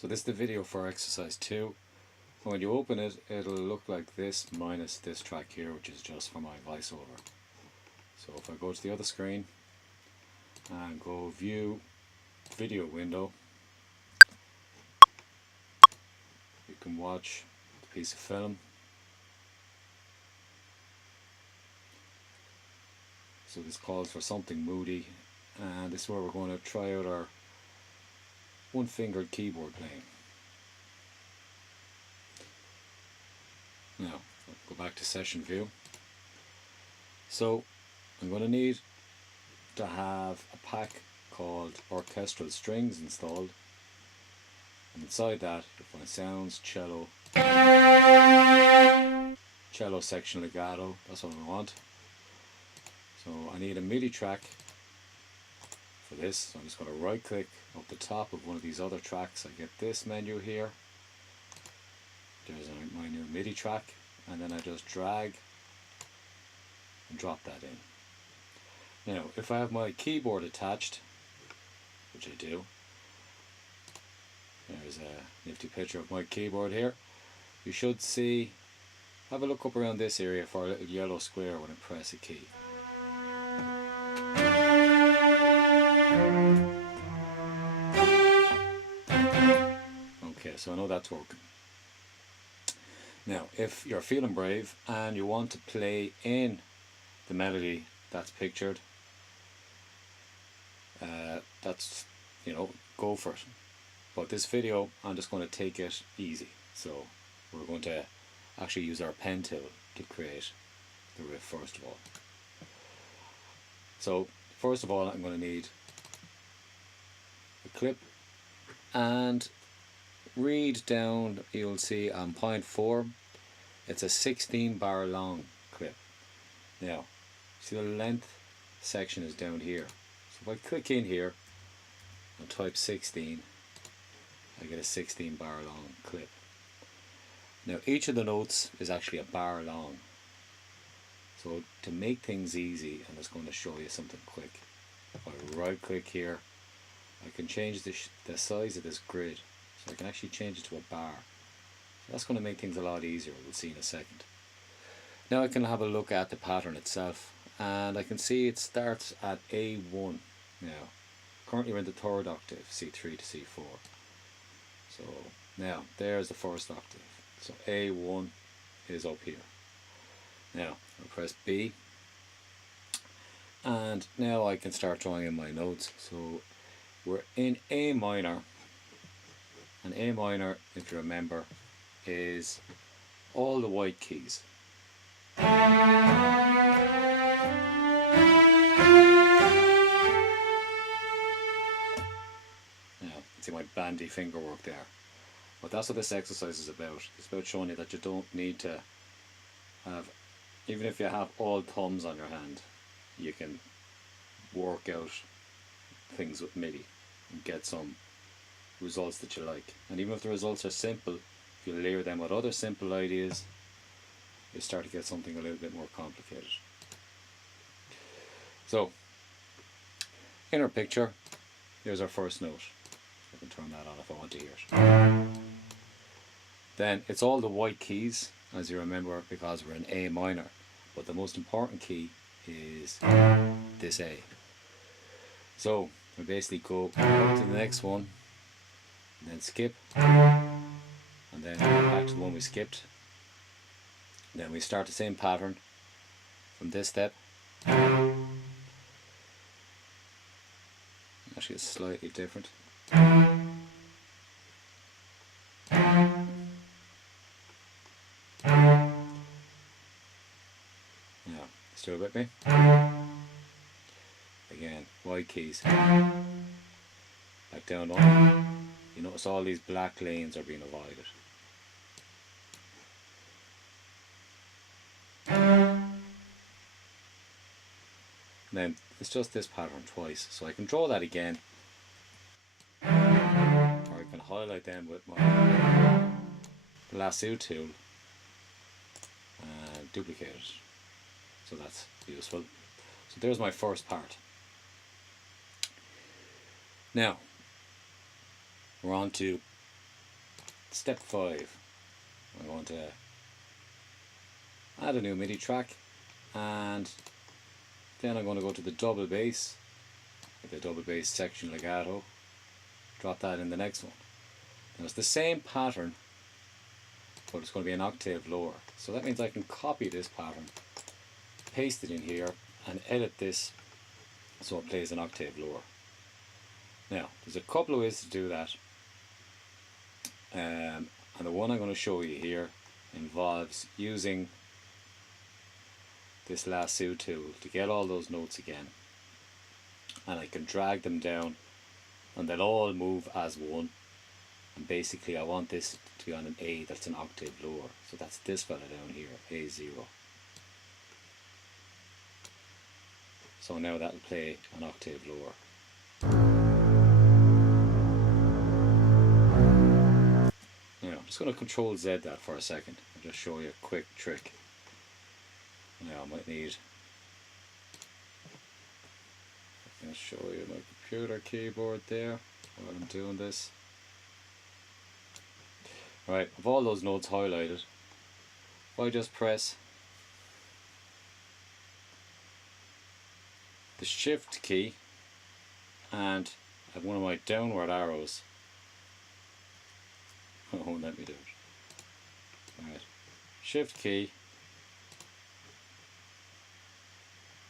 So this is the video for exercise 2. When you open it, it'll look like this minus this track here, which is just for my voiceover. So if I go to the other screen and go view video window, you can watch the piece of film. So this calls for something moody, and this is where we're going to try out our one-fingered keyboard playing. Now, I'll go back to session view. So, I'm going to need to have a pack called Orchestral Strings installed. And inside that, you'll find sounds, cello section legato, that's what I want. So I need a MIDI track for this, so I'm just going to right click up the top of one of these other tracks. I get this menu here, there's my new MIDI track, and then I just drag and drop that in. Now if I have my keyboard attached, which I do, there's a nifty picture of my keyboard here. You should see, have a look up around this area for a little yellow square when I press a key. Okay, so I know that's working. Now, if you're feeling brave and you want to play in the melody that's pictured, that's, go for it. But this video, I'm just going to take it easy. So we're going to actually use our pen tool to create the riff first of all. So first of all, I'm going to need a clip, and read down, you'll see on point 4, it's a 16 bar long clip. Now, see the length section is down here. So if I click in here and type 16, I get a 16 bar long clip. Now each of the notes is actually a bar long. So to make things easy, I'm just going to show you something quick. If I right click here, I can change the size of this grid. So I can actually change it to a bar. So that's going to make things a lot easier, we'll see in a second. Now I can have a look at the pattern itself, and I can see it starts at A1. Now, currently we're in the third octave, C3 to C4. So now, there's the first octave. So A1 is up here. Now, I'll press B, and now I can start drawing in my notes. So we're in A minor, and A minor, if you remember, is all the white keys. See my bandy finger work there. But that's what this exercise is about. It's about showing you that you don't need to have, even if you have all thumbs on your hand, you can work out things with MIDI and get some results that you like. And even if the results are simple, if you layer them with other simple ideas, you start to get something a little bit more complicated. So, in our picture, here's our first note. I can turn that on if I want to hear it. Then it's all the white keys, as you remember, because we're in A minor. But the most important key is this A. So we basically go to the next one, and then skip, and then back to the one we skipped. Then we start the same pattern from this step. Actually, it's slightly different. Now, still with me? Again, white keys. Back down one. You notice all these black lanes are being avoided. And then it's just this pattern twice. So I can draw that again, or I can highlight them with my lasso tool and duplicate it. So that's useful. So there's my first part. Now we're on to step 5. I'm going to add a new MIDI track, and then I'm going to go to the double bass, with the double bass section legato, drop that in the next one. Now it's the same pattern, but it's going to be an octave lower. So that means I can copy this pattern, paste it in here, and edit this so it plays an octave lower. Now, there's a couple of ways to do that, and the one I'm going to show you here involves using this lasso tool to get all those notes again, and I can drag them down and they'll all move as one, and basically I want this to be on an A that's an octave lower, so that's this fella down here, A0. So now that'll play an octave lower. Now I'm just going to Control Z that for a second and just show you a quick trick. Now I might need, I'll show you my computer keyboard there while I'm doing this. Right, with all those notes highlighted, if I just press the Shift key and I have one of my downward arrows. Oh, let me do it. Alright, Shift key.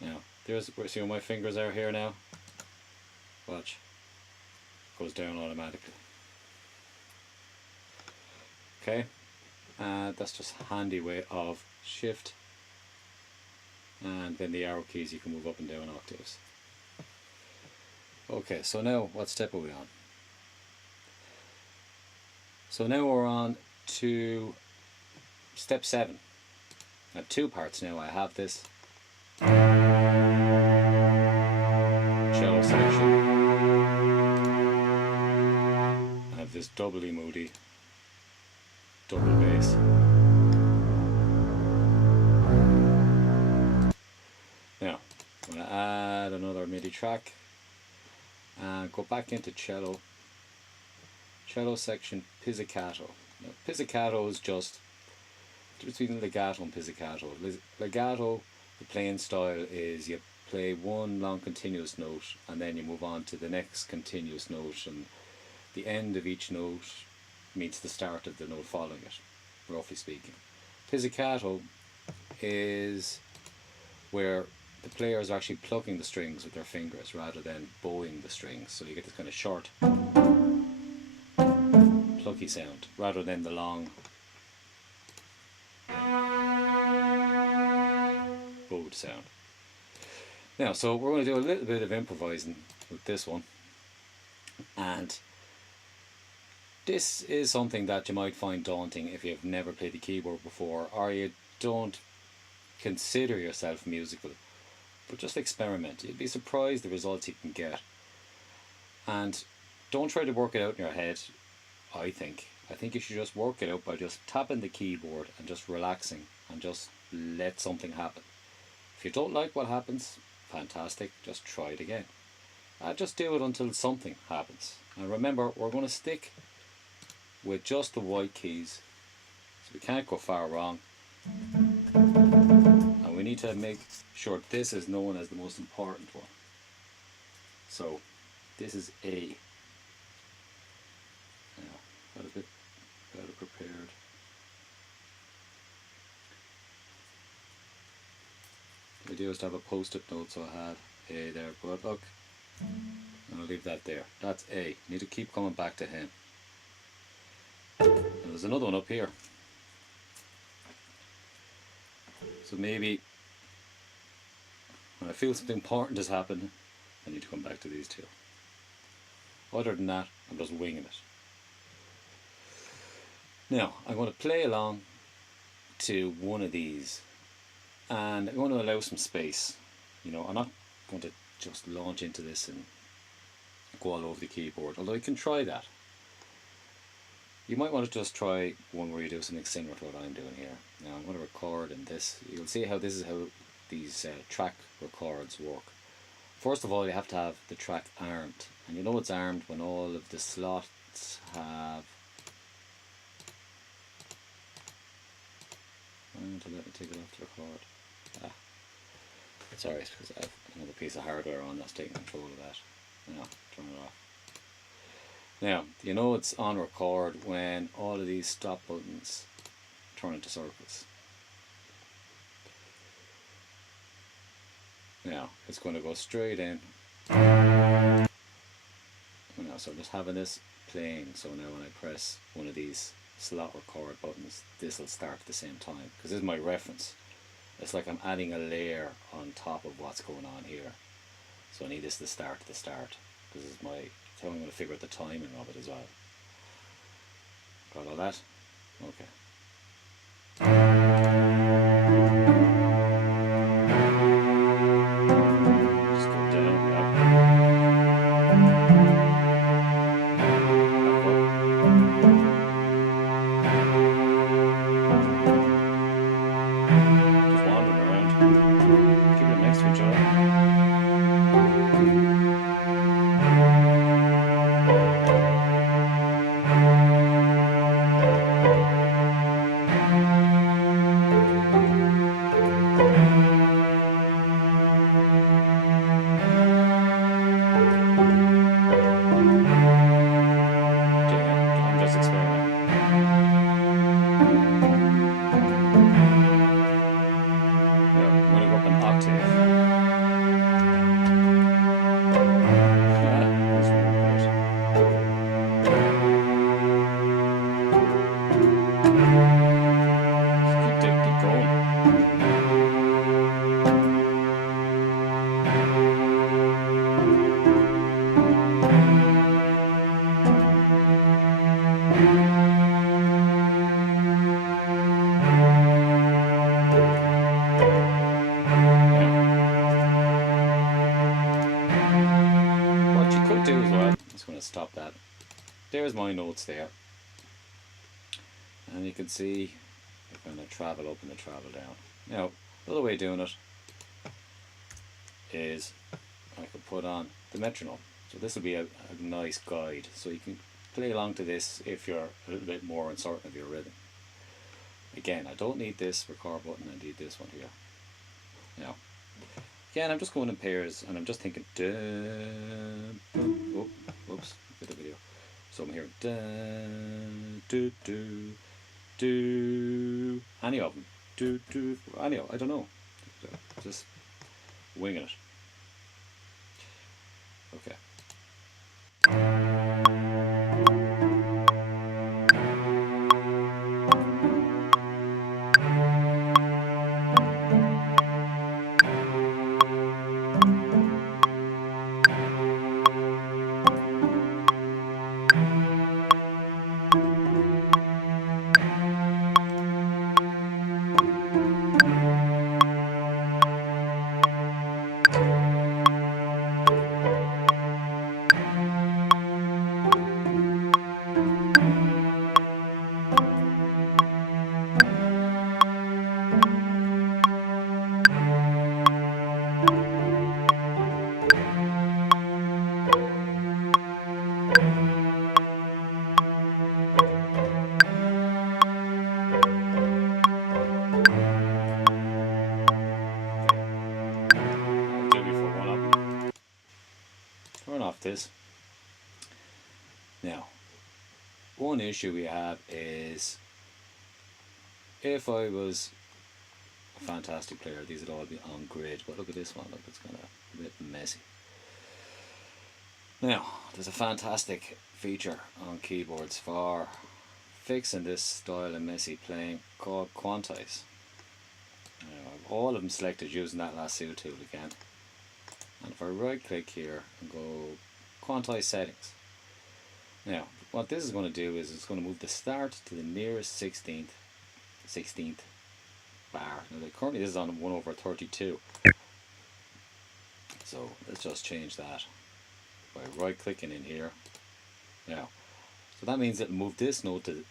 Now, there's, see where my fingers are here now? Watch. It goes down automatically. Okay, that's just a handy way of Shift, and then the arrow keys, you can move up and down octaves. Okay, so now what step are we on? So now we're on to step 7. I have 2 parts now. I have this cello section, I have this doubly moody double bass. Now I'm going to add another MIDI track and go back into cello section, pizzicato. Now pizzicato is just between legato and pizzicato. Legato, the playing style is you play one long continuous note and then you move on to the next continuous note, and the end of each note meets the start of the note following it, roughly speaking. Pizzicato is where the players are actually plucking the strings with their fingers rather than bowing the strings, so you get this kind of short plucky sound rather than the long bowed sound. Now, so we're going to do a little bit of improvising with this one, and this is something that you might find daunting if you've never played the keyboard before, or you don't consider yourself musical, but just experiment. You'd be surprised the results you can get. And don't try to work it out in your head, I think you should just work it out by just tapping the keyboard and just relaxing and just let something happen. If you don't like what happens, fantastic, just try it again. Just do it until something happens. And remember, we're going to stick with just the white keys, so we can't go far wrong. And we need to make sure this is known as the most important one. So this is A. Now, got a bit better prepared. The idea was to have a post-it note, so I had A there, but look, and I'll leave that there. That's A. Need to keep coming back to him. And there's another one up here. So maybe when I feel something important has happened, I need to come back to these two. Other than that, I'm just winging it. Now, I'm going to play along to one of these, and I'm going to allow some space. You know, I'm not going to just launch into this and go all over the keyboard, although I can try that. You might want to just try one where you do something similar to what I'm doing here. Now I'm going to record in this. You'll see how this is how these track records work. First of all, you have to have the track armed, and you know it's armed when all of the slots have trying to let me take it off the record. Sorry, it's because I have another piece of hardware on that's taking control of that. Now, turn it off. Now, you know it's on record when all of these stop buttons turn into circles. Now, it's going to go straight in. Now, so I'm just having this playing, so now when I press one of these slot record buttons, this will start at the same time, because this is my reference. It's like I'm adding a layer on top of what's going on here. So I need this to start at the start, because this is how I'm going to figure out the timing of it as well. Got all that? Okay. Just go down, up. Just wandering around, keeping it next to each other. I'm just experimenting. Now, I'm going to go up an octave. That's really great. Just keep going. What you could do as well, I'm just going to stop that. There's my notes there. And you can see they're going to travel up and they travel down. Now, the other way of doing it is I could put on the metronome. So this will be a nice guide. So you can play along to this if you're a little bit more uncertain of your rhythm. Again, I don't need this record button, I need this one here. Now, again, I'm just going in pairs and I'm just thinking, whoops, get the video. So I'm hearing do, any of them, any of, I don't know, just winging it. Okay. Turn off this. Now, one issue we have is if I was a fantastic player, these would all be on grid, but look at this one, look, it's kind of a bit messy. Now, there's a fantastic feature on keyboards for fixing this style of messy playing called Quantize. Now, I've all of them selected using that lasso tool again. And if I right click here and go Quantize settings. Now, what this is going to do is it's going to move the start to the nearest 16th bar. Now, currently this is on 1/32. So let's just change that by right clicking in here. Now, so that means it'll move this note to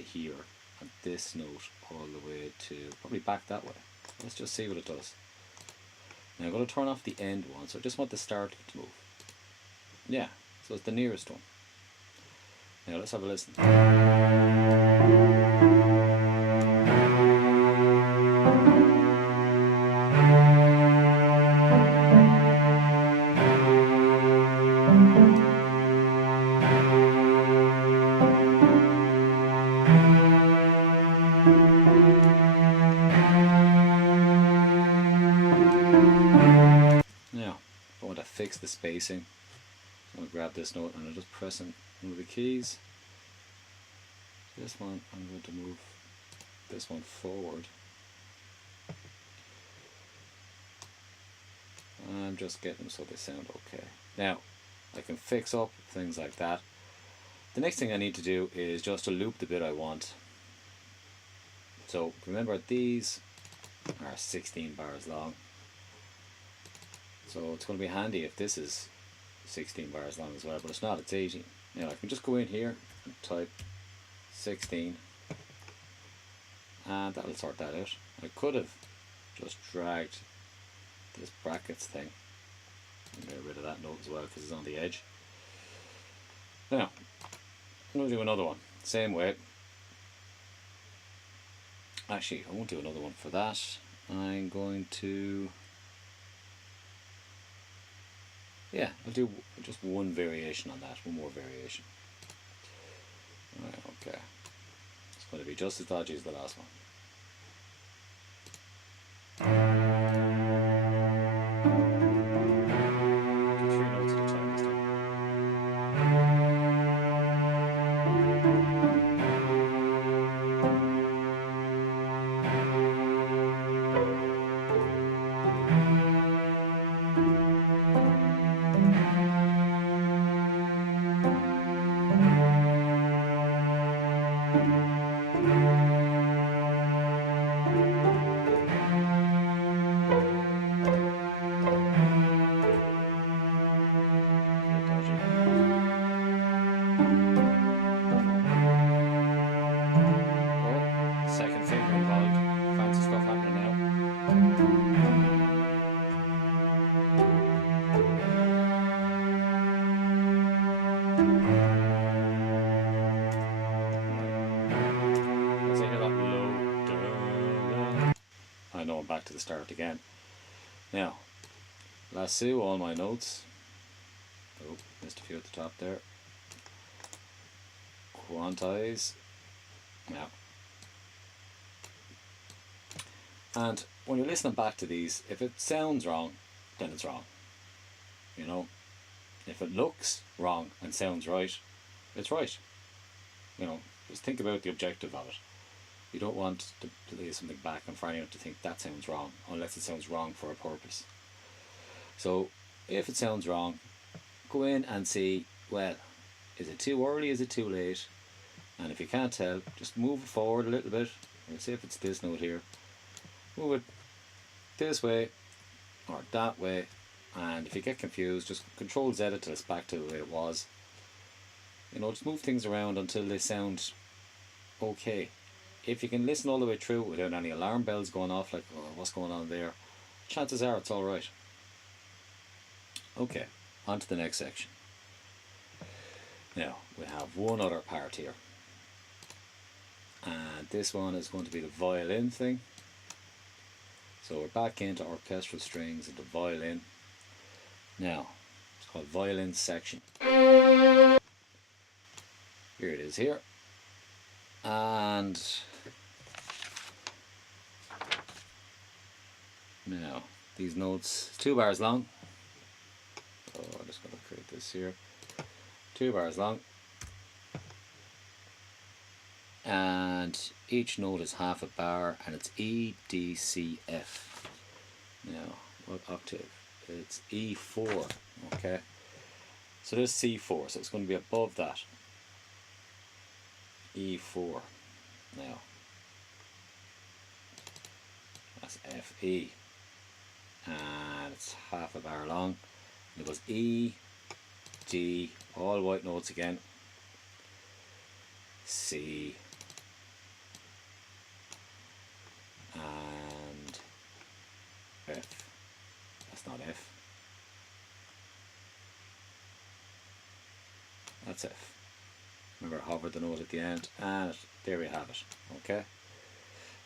here and this note all the way to probably back that way. Let's just see what it does. Now I'm going to turn off the end one, so I just want the start to move. Yeah, so it's the nearest one. Now let's have a listen. the spacing. So I'll grab this note and I'll just press in one of the keys. This one, I'm going to move this one forward. I'm just getting them so they sound okay. Now, I can fix up things like that. The next thing I need to do is just to loop the bit I want. So remember, these are 16 bars long. So it's going to be handy if this is 16 bars long as well, but it's not, it's 18. Now I can just go in here and type 16 and that'll sort that out. I could have just dragged this brackets thing and get rid of that note as well because it's on the edge. Now I'm going to do another one, same way. Actually, I won't do another one for that. I'm going to, yeah, I'll do just one variation on that, one more variation. Right, okay. It's going to be just as dodgy as the last one. Back to the start again. Now, lasso all my notes. Oh, missed a few at the top there. Quantize. Now, and when you're listening back to these, if it sounds wrong, then it's wrong. You know, if it looks wrong and sounds right, it's right. You know, just think about the objective of it. You don't want to play something back and for anyone to think that sounds wrong, unless it sounds wrong for a purpose. So if it sounds wrong, go in and see, well, is it too early, is it too late? And if you can't tell, just move it forward a little bit. Let's see if it's this note here. Move it this way or that way, and if you get confused, just Control Z it till it's back to the way it was. You know, just move things around until they sound okay. If you can listen all the way through without any alarm bells going off, like, oh, what's going on there, chances are it's alright. Okay, on to the next section. Now, we have one other part here. And this one is going to be the violin thing. So we're back into orchestral strings and the violin. Now, it's called violin section. Here it is here. And now these notes, 2 bars long. So I'm just going to create this here. 2 bars long. And each note is half a bar and it's E, D, C, F. Now, what octave? It's E4. Okay. So there's C4, so it's going to be above that. E4. Now, that's FE. And it's half a bar long. And it goes E, D, all white notes again. C. And F. That's not F. That's F. Remember, hover the note at the end, and there we have it. Okay.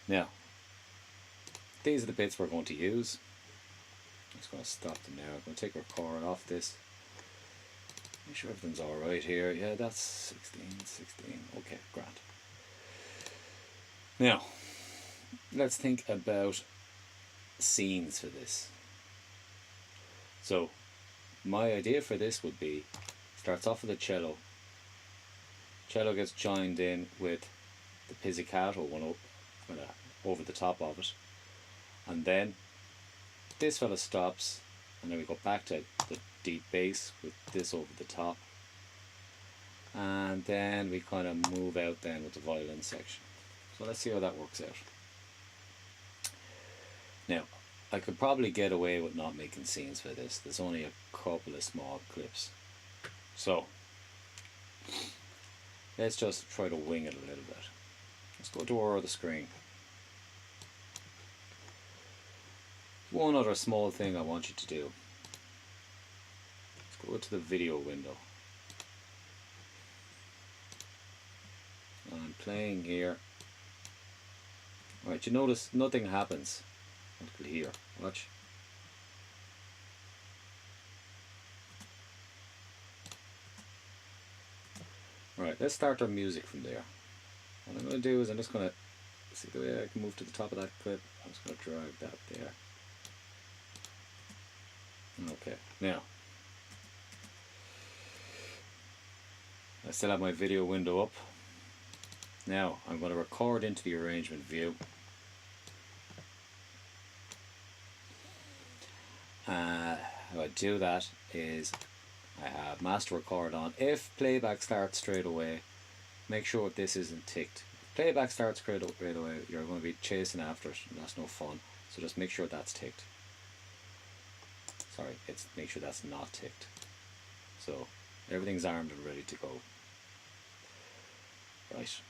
Now, these are the bits we're going to use. I'm just going to stop them now. I'm going to take our record off this. Make sure everything's all right here. Yeah, that's 16. Okay, grand. Now, let's think about scenes for this. So, my idea for this would be, starts off with a cello. Cello gets joined in with the pizzicato one over the top of it, and then this fella stops, and then we go back to the deep bass with this over the top, and then we kind of move out then with the violin section. So let's see how that works out. Now, I could probably get away with not making scenes for this. There's only a couple of small clips. So, let's just try to wing it a little bit. Let's go to our other screen. One other small thing I want you to do. Let's go to the video window. I'm playing here. Alright, you notice nothing happens until here. Watch. Right, let's start our music from there. What I'm going to do is I'm just going to see the way I can move to the top of that clip. I'm just going to drag that there. Okay, now I still have my video window up. Now I'm going to record into the arrangement view. How I do that is I have master record on. If playback starts straight away, make sure this isn't ticked. If playback starts straight away, you're going to be chasing after it, and that's no fun. So just make sure that's ticked. Sorry, make sure that's not ticked. So everything's armed and ready to go. Right.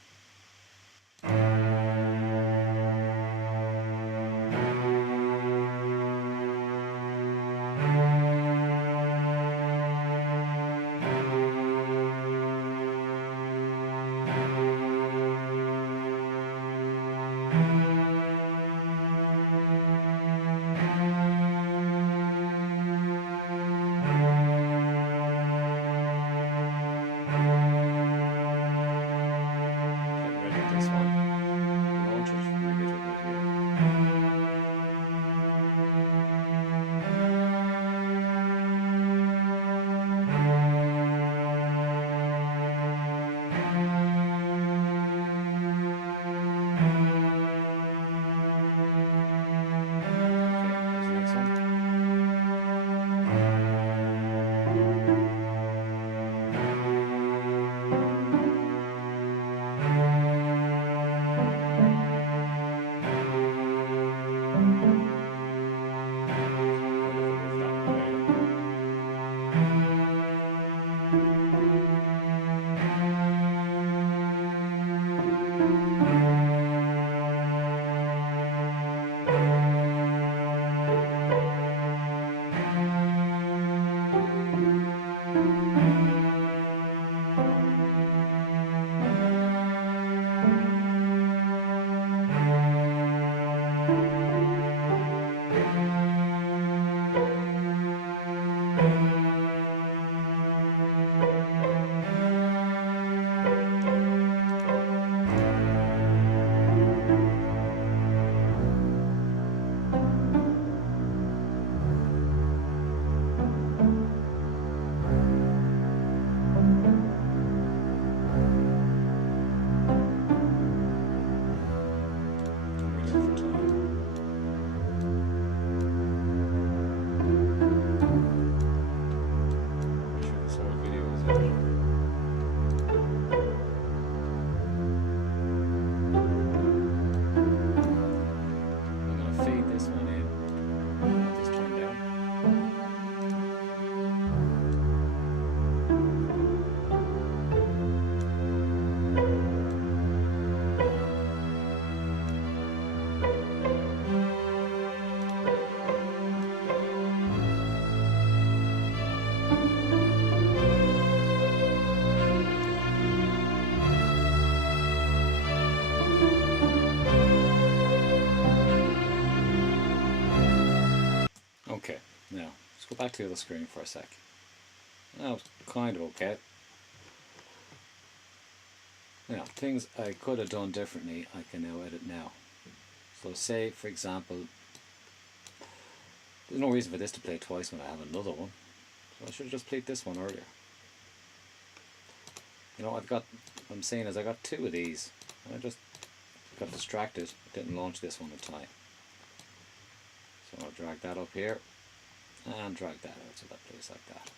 Okay, now let's go back to the other screen for a sec. That was kind of okay. Now, things I could have done differently, I can now edit now. So say, for example, there's no reason for this to play twice when I have another one. I should have just played this one earlier. You know, what I'm saying is I got two of these, and I just got distracted, didn't launch this one in time. So I'll drag that up here, and drag that out to that place like that.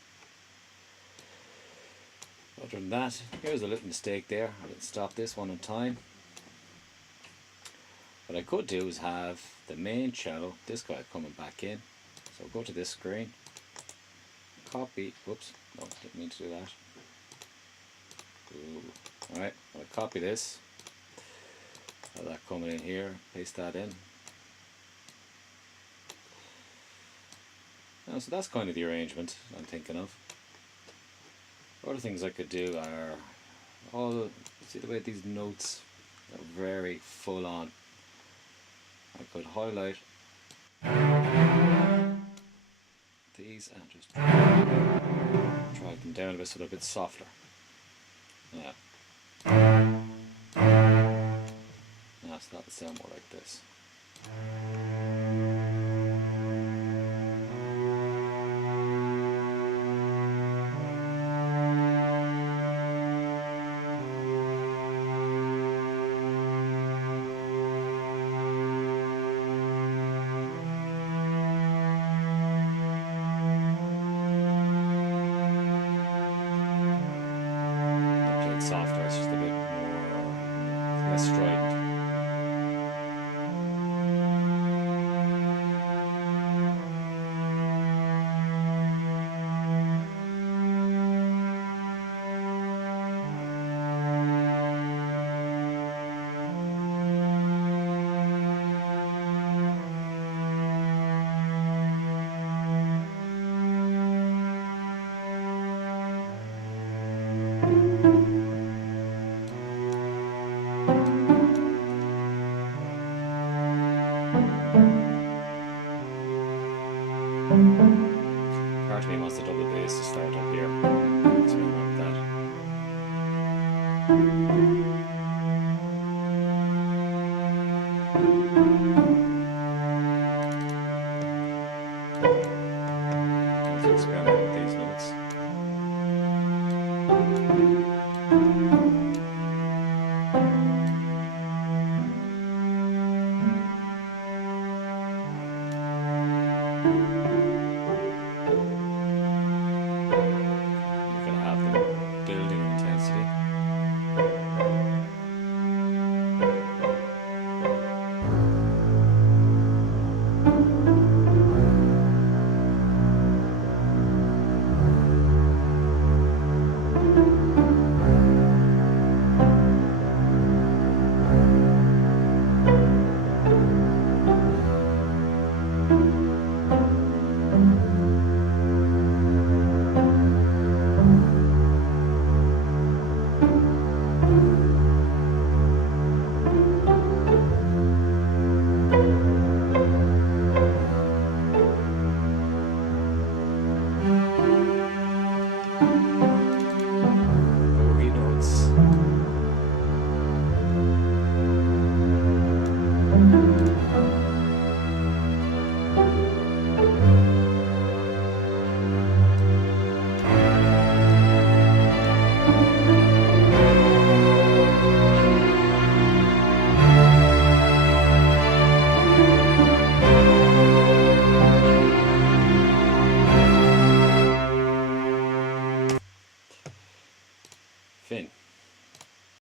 Other than that, here's a little mistake there. I didn't stop this one in time. What I could do is have the main channel, this guy coming back in. So go to this screen, copy, whoops, no, didn't mean to do that. Alright, I'll copy this, have that coming in here, paste that in. Now, so that's kind of the arrangement I'm thinking of. Other things I could do are see the way these notes are very full on. I could highlight these and just drag them down a bit so they're a bit softer. Yeah. Now so that would sound more like this. Softer, it's just a bit more less strident. Part of me wants the double bass to start up here, so remember that.